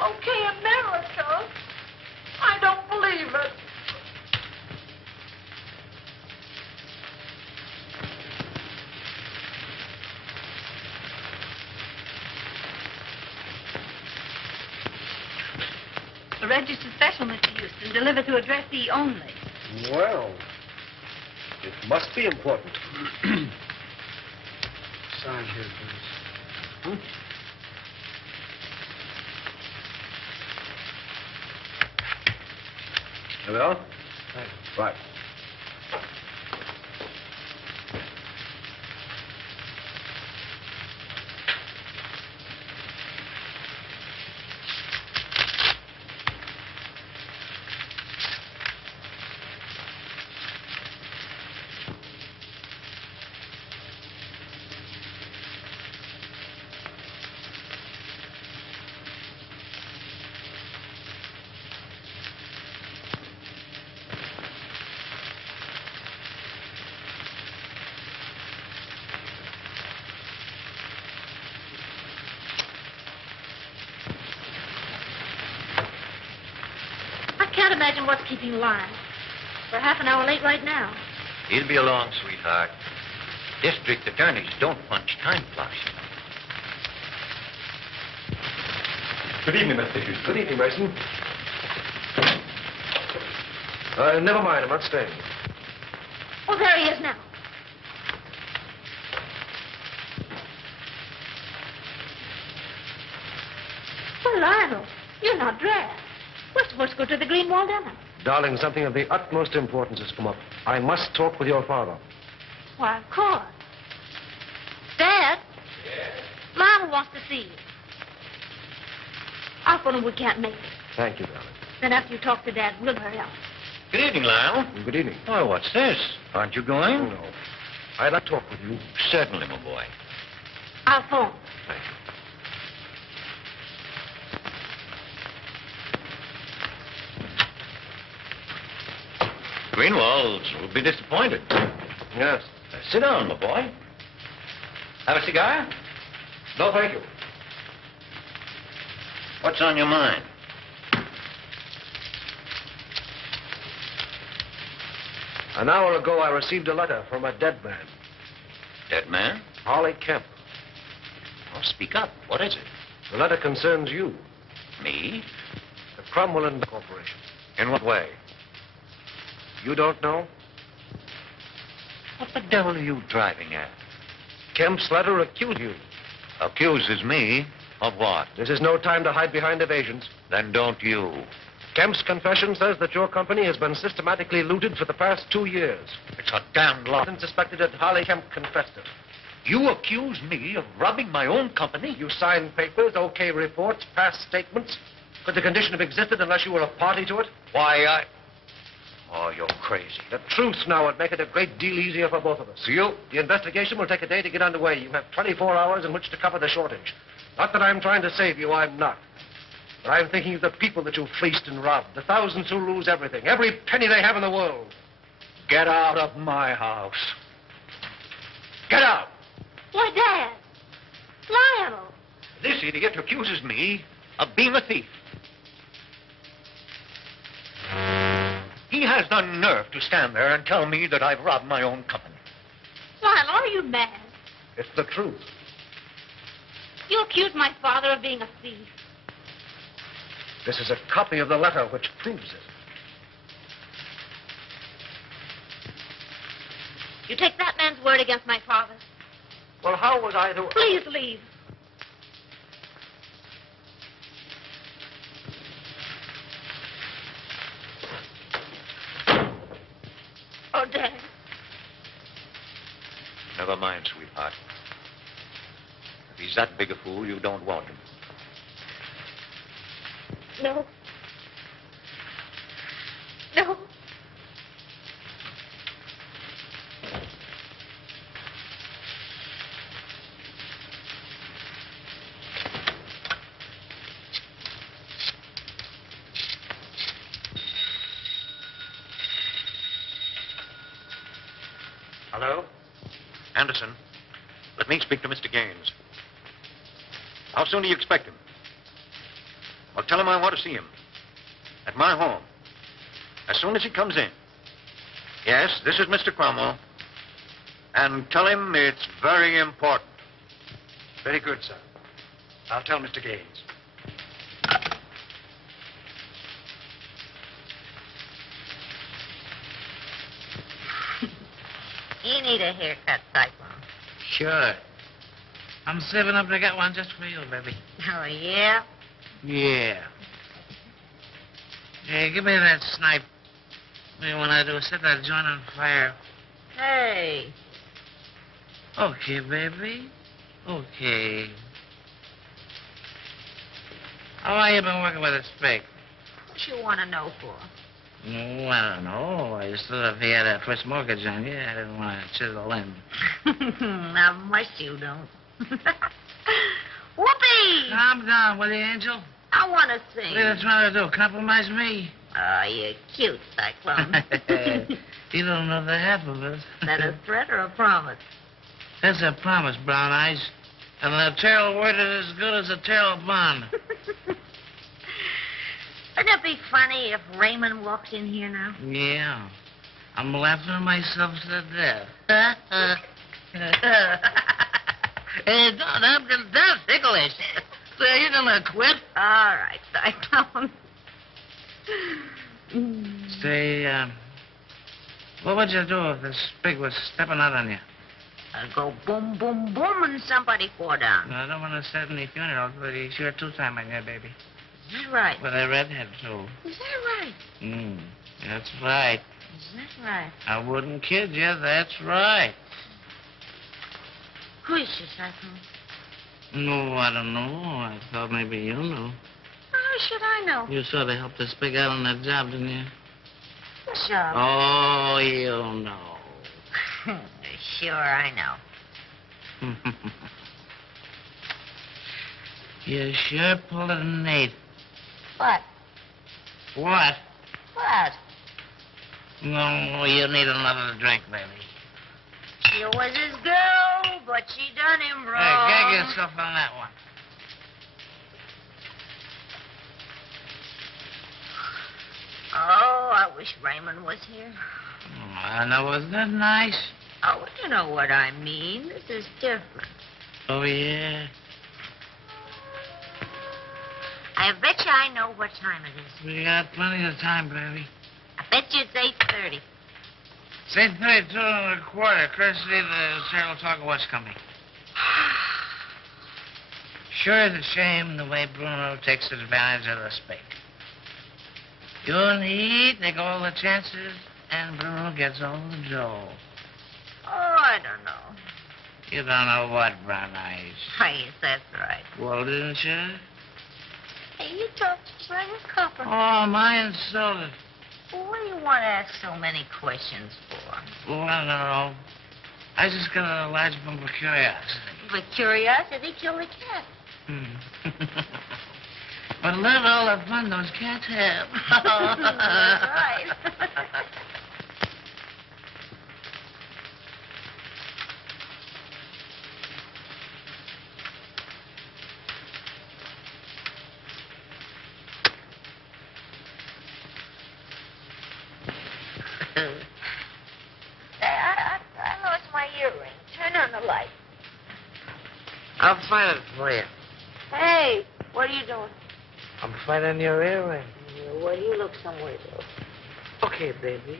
Okay, America. I don't believe it. A registered special, Mr. Houston, delivered to address E only. Well, it must be important. Sign here, please. There we are. Right. imagine what's keeping Lyle. We're half an hour late right now. He'll be along, sweetheart. District attorneys don't punch time clocks. Good evening, Mr. Houston. Good evening, Mason. Never mind. I'm not staying. Oh, there he is now. Well, Lionel, you're not dressed. We're supposed to go to the Greenwald dinner. Darling, something of the utmost importance has come up. I must talk with your father. Why, of course. Dad? Yes? Lionel wants to see you. I'll phone him we can't make it. Thank you, darling. Then after you talk to Dad, we'll hurry up. Good evening, Lyle. Good evening. Why, what's this? Aren't you going? Oh, no. I'd like to talk with you. Certainly, my boy. I'll phone. Thank you. Greenwalds will be disappointed. Yes. Sit down, my boy. Have a cigar? No, thank you. What's on your mind? An hour ago, I received a letter from a dead man. Dead man? Holly Kemp. Oh, speak up. What is it? The letter concerns you. Me? The Cromwell Corporation. In what way? You don't know? What the devil are you driving at? Kemp's letter accused you. Accuses me of what? This is no time to hide behind evasions. Then don't you. Kemp's confession says that your company has been systematically looted for the past 2 years. It's a damned lie. And suspected that Holly Kemp confessed it. You accuse me of robbing my own company? You signed papers, okay reports, past statements. Could the condition have existed unless you were a party to it? Why, Oh, you're crazy. The truth now would make it a great deal easier for both of us. The investigation will take a day to get underway. You have 24 hours in which to cover the shortage. Not that I'm trying to save you, I'm not. But I'm thinking of the people that you fleeced and robbed, the thousands who lose everything, every penny they have in the world. Get out of my house. Get out! Why, Dad. Lionel. This idiot accuses me of being a thief. He has the nerve to stand there and tell me that I've robbed my own company. Lionel, are you mad? It's the truth. You accuse my father of being a thief. This is a copy of the letter which proves it. You take that man's word against my father. Well, how was I to... Please leave. Oh, Dad. Never mind, sweetheart. If he's that big a fool, you don't want him. No. No. Hello? Anderson, let me speak to Mr. Gaines. How soon do you expect him? Well, tell him I want to see him. At my home. As soon as he comes in. Yes, this is Mr. Cromwell. And tell him it's very important. Very good, sir. I'll tell Mr. Gaines. You need a haircut, Cyclone. Sure. I'm saving up to get one just for you, baby. Oh, yeah? Yeah. Hey, give me that snipe. Maybe when I do, set that joint on fire. Hey. Okay, baby. Okay. How long you been working with a spike? What you want to know for? Oh, I don't know. I just thought if he had a first mortgage on you, I didn't want to chisel in. Not much you don't. Whoopee! Calm down, will you, Angel? I want to sing. What are you trying to do, compromise me? Oh, you're cute, Cyclone. You don't know the half of it. That a threat or a promise? That's a promise, Brown Eyes. And the tail word is as good as a tail bond. Wouldn't it be funny if Raymond walked in here now? Yeah. I'm laughing myself to death. Hey, don't ticklish. So you're gonna quit? All right, Cyclone. Say, what would you do if this pig was stepping out on you? I'd go boom, boom, boom, and somebody fall down. I don't want to set any funerals, but he's sure two-timing you, baby. Is that right? With a redhead, too. Is that right? That's right. Is that right? I wouldn't kid you. That's right. Who is she, Cyclone? No, I don't know. I thought maybe you knew. How should I know? You sort of helped this pig out on that job, didn't you? What job? Oh, you know. Sure, I know. You sure pulled it an 8. What? What? What? No, you need another drink, baby. She was his girl, but she done him wrong. Hey, gag yourself on that one. Oh, I wish Raymond was here. I know, wasn't that nice? Oh, you know what I mean. This is different. Oh, yeah? I bet you I know what time it is. We got plenty of time, baby. I bet you it's 8:30. It's 8:32 and a quarter. Christy, the serial talker, what's coming? Sure, it's a shame the way Bruno takes advantage of the spake. You and he take all the chances, and Bruno gets all the dough. Oh, I don't know. You don't know what, Brown Eyes. Yes, that's right. Well, didn't you? Hey, you talk just like a copper. Oh, my insulted. Well, what do you want to ask so many questions for? Well, I don't know. I just got a large bump of curiosity. For curiosity, kill the cat. But look at all the fun those cats have. That's right. I lost my earring. Turn on the light. I'll find it for you. Hey, what are you doing? I'm finding your earring. Well, you look somewhere else. Okay, baby.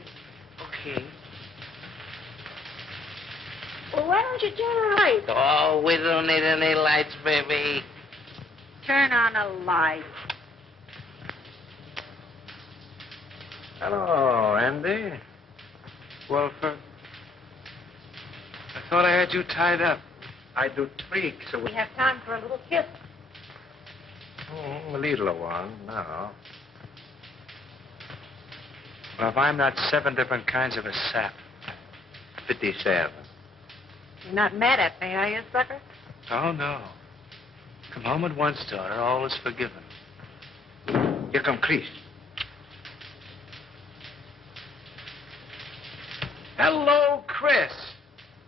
Okay. Well, why don't you turn the light? Oh, we don't need any lights, baby. Turn on a light. Hello, Andy. Wilford. I thought I had you tied up. I do tweaks. So We have time for a little kiss. a little one, no. Well, if I'm not 7 different kinds of a sap. 57. You're not mad at me, are you, sucker? Oh, no. Come home at once, daughter. All is forgiven. Here come Christy. Hello, Chris.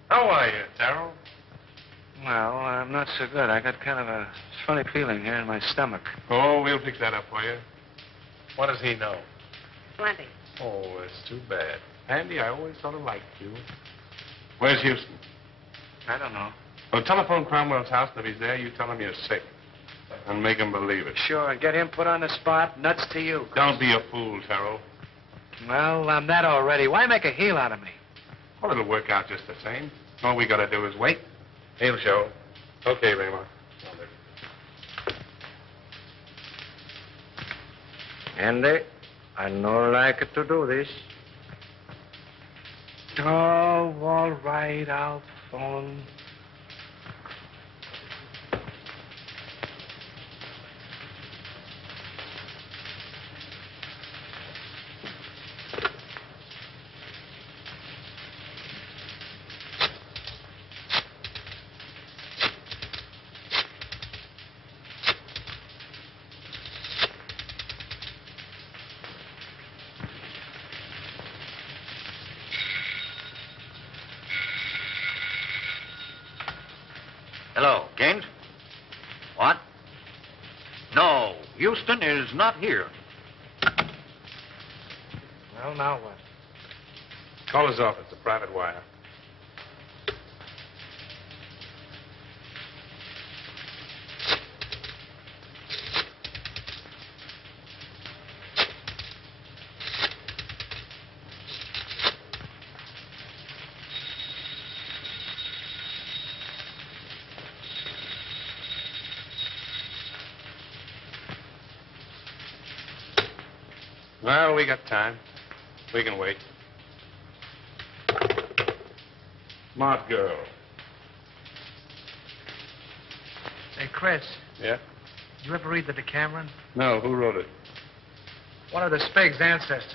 How are you, Darrell? Well, I'm not so good. I got kind of a funny feeling here in my stomach. Oh, we'll fix that up for you. What does he know? Plenty. Oh, it's too bad. Andy, I always sort of liked you. Where's Houston? I don't know. Well, telephone Cromwell's house, and if he's there, you tell him you're sick. And make him believe it. Sure, and get him put on the spot. Nuts to you. Chris. Don't be a fool, Terrell. Well, I'm that already. Why make a heel out of me? Well, it'll work out just the same. All we gotta do is wait. He'll show. Okay, Raymond. Andy, I no like to do this. Oh, all right, I'll phone. Hello, Kent? What? No, Houston is not here. Well, now what? Call his office, a private wire. Well, we got time. We can wait. Smart girl. Hey, Chris, Yeah? did you ever read the Decameron? No, who wrote it? One of the Spig's ancestors.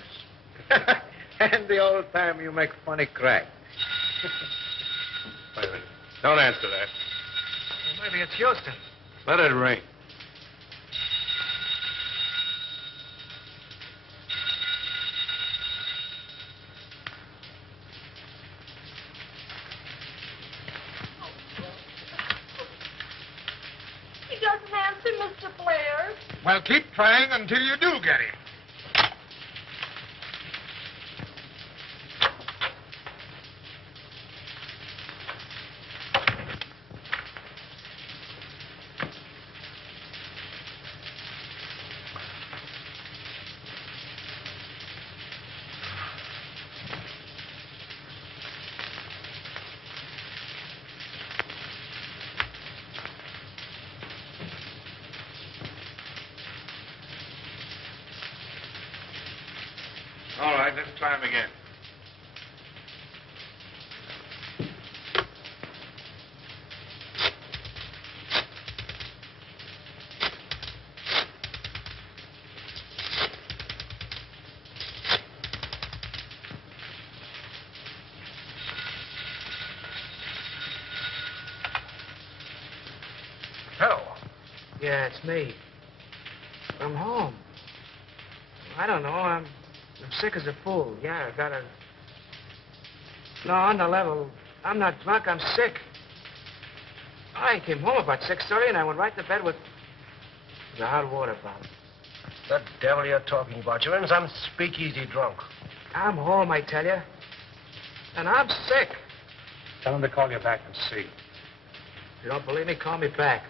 And the old time you make funny crack. Wait a minute. Don't answer that. Well, maybe it's Houston. Let it ring. He doesn't answer, Mr. Blair. Well, keep trying until you do get him. All right, let's try him again. Hello. Yeah, it's me. I'm home. I don't know. I'm sick as a fool. Yeah, I got a... No, on the level. I'm not drunk. I'm sick. I came home about 6:30 and I went right to bed with the hot water bottle. The devil you're talking about. You're in some speakeasy drunk. I'm home, I tell you. And I'm sick. Tell him to call you back and see. If you don't believe me, call me back.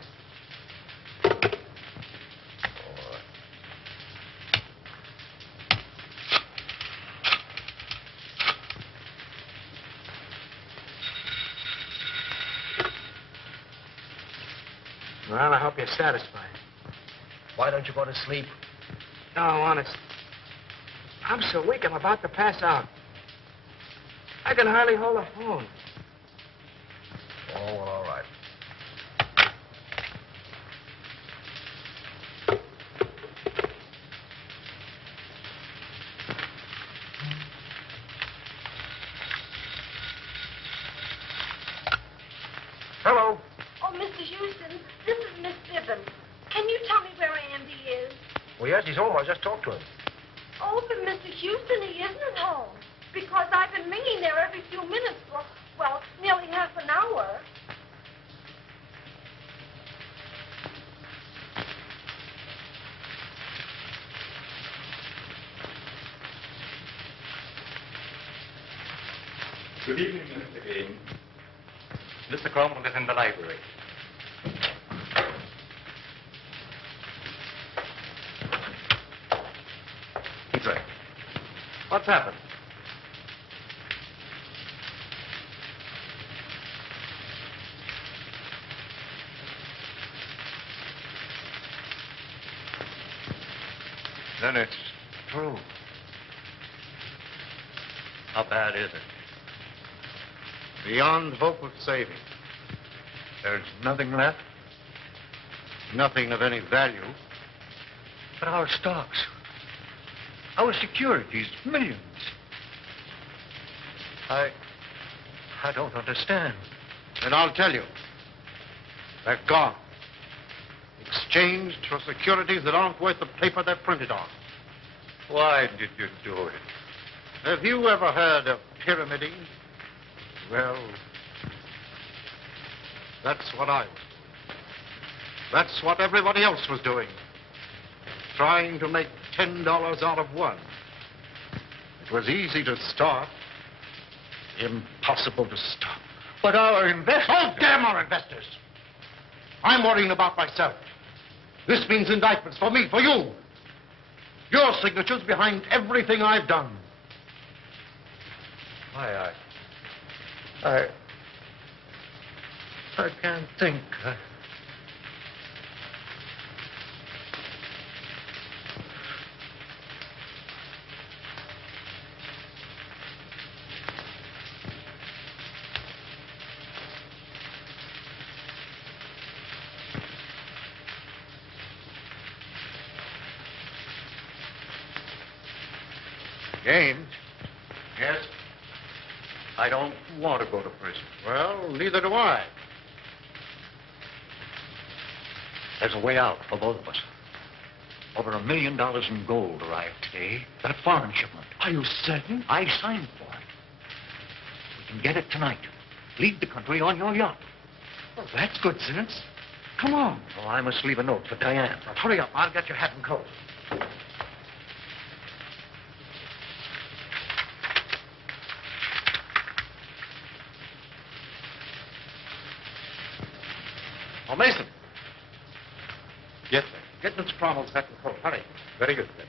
Well, I hope you're satisfied. Why don't you go to sleep? No, honest. I'm so weak, I'm about to pass out. I can hardly hold a phone. Oh, well, all right. Hello. Oh, Mr. Houston, this is Miss Evelyn. Can you tell me where Andy is? Well, yes, he's home. I just talked to him. Oh, but Mr. Houston, he isn't home. Because I've been ringing there every few minutes for, well, nearly half an hour. Good evening, Mr. Dean. Mr. Cromwell is in the library. He's right. What's happened? Then it's true. How bad is it? Beyond hope of saving. There's nothing left. Nothing of any value. But our stocks, our securities, millions. I don't understand. And I'll tell you. They're gone. Exchanged for securities that aren't worth the paper they're printed on. Why did you do it? Have you ever heard of pyramiding? Well, that's what I was doing. That's what everybody else was doing. Trying to make $10 out of one. It was easy to start. Impossible to stop. But our investors... Oh, damn our investors! I'm worrying about myself. This means indictments for me, for you. Your signature's behind everything I've done. I can't think. James? Yes? I don't want to go to prison. Well, neither do I. There's a way out for both of us. Over $1 million in gold arrived today. That foreign shipment. Are you certain? I signed for it. We can get it tonight. Leave the country on your yacht. Well, that's good sense. Come on. Oh, I must leave a note for Diane. Now, hurry up. I'll get your hat and coat. Oh, Mason. Yes, sir. Get Mr. Cromwell's hat and coat. Hurry. Very good, sir.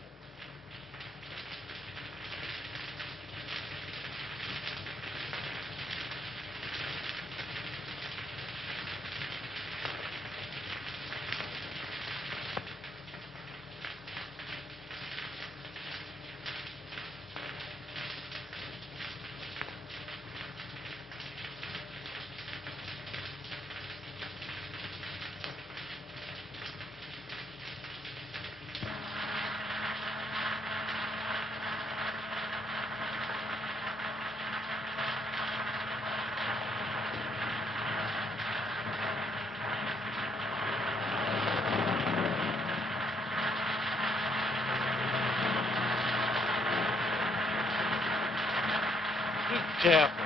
Careful.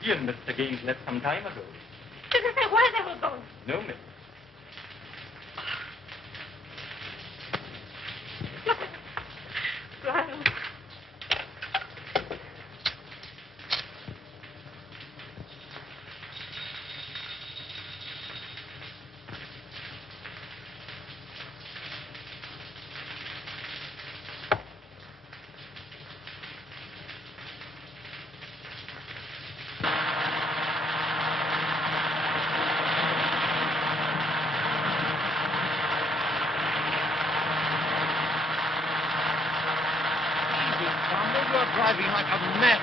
He and Mr. Gaines left some time ago. Did they say where they were going? No, miss. Ronald. You're driving like a mad.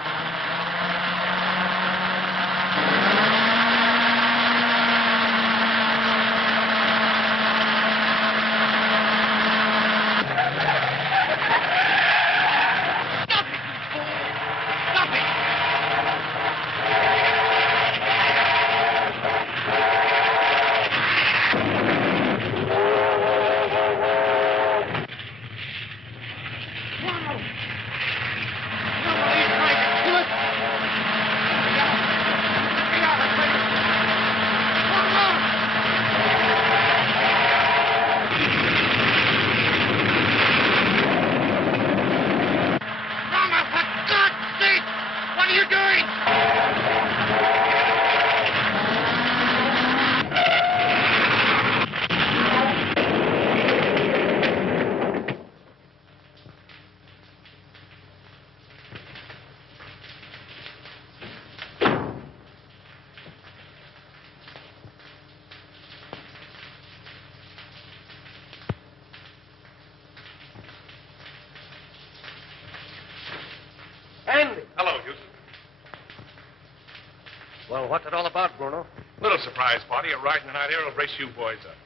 Well, what's it all about, Bruno? Little surprise party. A ride in the night air will brace you boys up.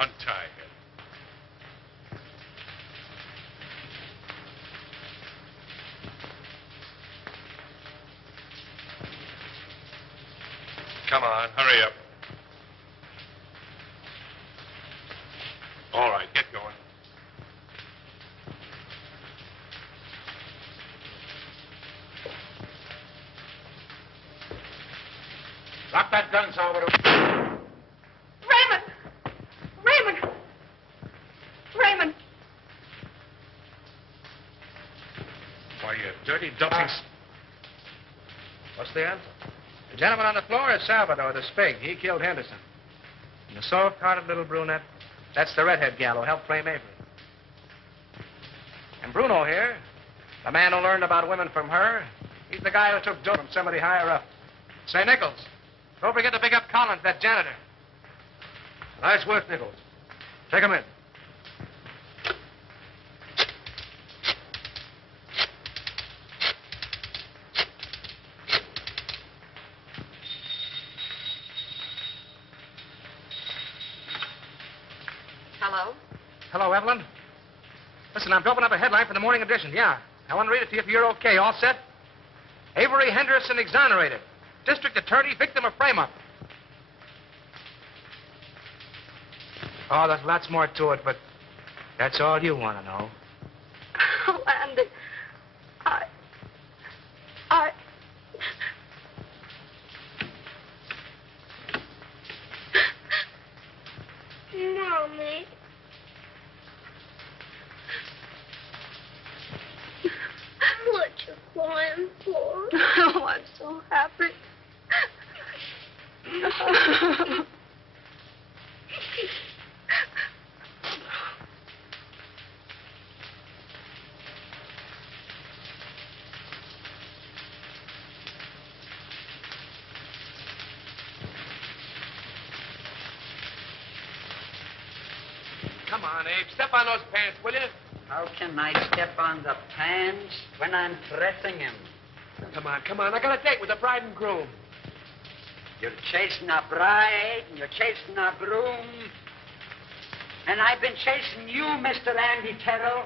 Untie him. Come on, hurry up. All right, get going. Drop that gun, Salvador. Raymond! Raymond! Raymond! Why, you dirty, dumping... What's the answer? The gentleman on the floor is Salvador, the spig. He killed Henderson. And the soft-hearted little brunette, that's the redhead gal who helped frame Avery. And Bruno here, the man who learned about women from her, he's the guy who took dope from somebody higher up. Say, Nichols, don't forget to pick up Collins, that janitor. Nice work, Nichols. Take him in. Hello? Hello, Evelyn. Listen, I'm doping up a headline for the morning edition. Yeah. I want to read it to you if you're okay. All set? Avery Henderson exonerated. District attorney, victim of frame-up. Oh, there's lots more to it, but that's all you want to know. Oh, Andy. I... Mommy. What you crying for? Oh, I'm so happy. Come on, Abe. Step on those pants, will you? How can I step on the pants when I'm dressing him? Come on. I got a date with the bride and groom. You're chasing a bride, and you're chasing a groom. And I've been chasing you, Mr. Andy Terrell.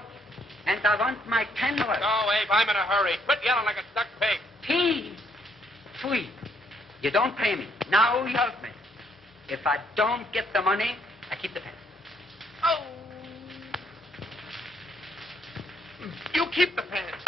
And I want my $10. No, Abe, I'm in a hurry. Quit yelling like a stuck pig. Pete, Tweet, you don't pay me. Now you help me. If I don't get the money, I keep the pants. Oh. You keep the pants.